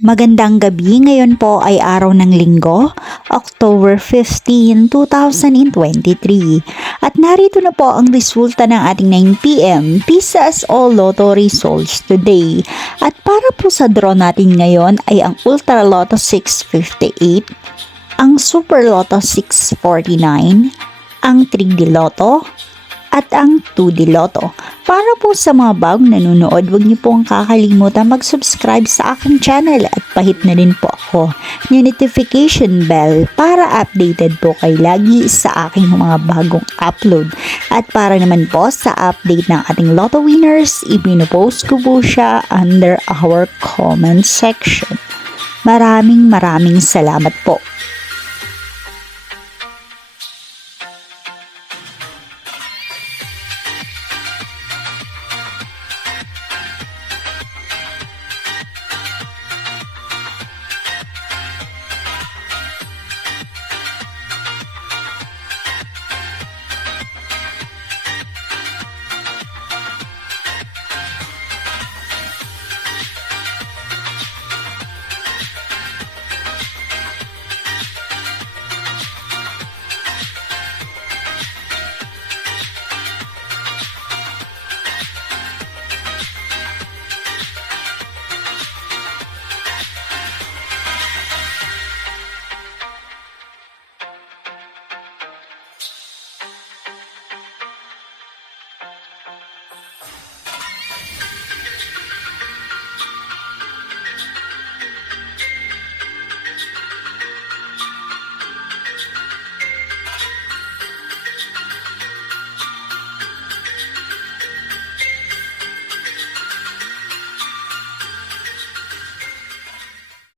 Magandang gabi, ngayon po ay araw ng Linggo, October 15, 2023. At narito na po ang resulta ng ating 9 p.m. Pisas o Lotto results today. At para po sa draw natin ngayon ay ang Ultra Lotto 658, ang Super Lotto 649, ang 3D Lotto, at ang 2D Lotto. Para po sa mga bagong nanonood, huwag niyo pong kakalimutan mag-subscribe sa aking channel at pahit na rin po ako ng notification bell para updated po kayo lagi sa aking mga bagong upload. At para naman po sa update ng ating Lotto winners, ipinopost ko po siya under our comment section. Maraming salamat po.